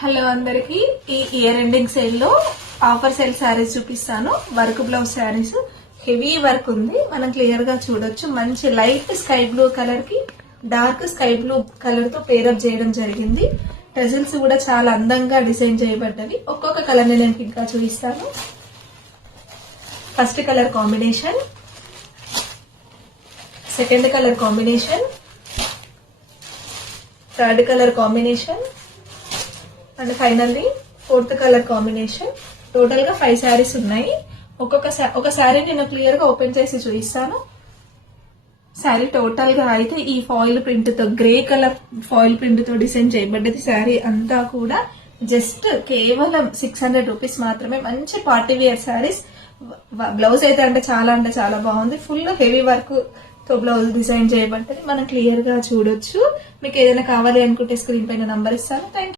Hello అందరికి ఈ year ending sale లో ఆఫర్ సేల్ శారీస్ చూపిస్తాను. Work blouse saris heavy work ఉంది, మనం క్లియర్ గా చూడొచ్చు. మంచి లైట్ స్కై బ్లూ కలర్ కి డార్క్ స్కై బ్లూ కలర్ తో పేరప్ చేయడం జరిగింది. టెజల్స్ కూడా చాలా అందంగా డిజైన్ చేయబడ్డవి. ఒక్కొక్క కలర్ నేను ఇంకా చూపిస్తాను. First colour combination, second colour combination, third colour combination and finally fourth colour combination. Total గా 5 శారీస్ ఉన్నాయి. ఒక శారీ నేను క్లియర్ గా ఓపెన్ చేసి చూపిస్తాను. శారీ టోటల్ గా అయితే ఈ ఫాయిల్ ప్రింట్ తో, గ్రే కలర్ ఫాయిల్ ప్రింట్ తో డిజైన్ చేయబడ్డది. శారీ అంతా కూడా జస్ట్ కేవలం 600 రూపీస్ మాత్రమే. మంచి పార్టీ వేర్ శారీస్. బ్లౌజ్ అయితే అంటే చాలా బాగుంది. ఫుల్ హెవీ వర్క్ తో బ్లౌజ్ డిజైన్ చేయబడ్డది. మనం క్లియర్ గా చూడొచ్చు. మీకు ఏదైనా కావాలి అనుకుంటే స్క్రీన్ పైన నంబర్ ఇస్తాను. Thank you.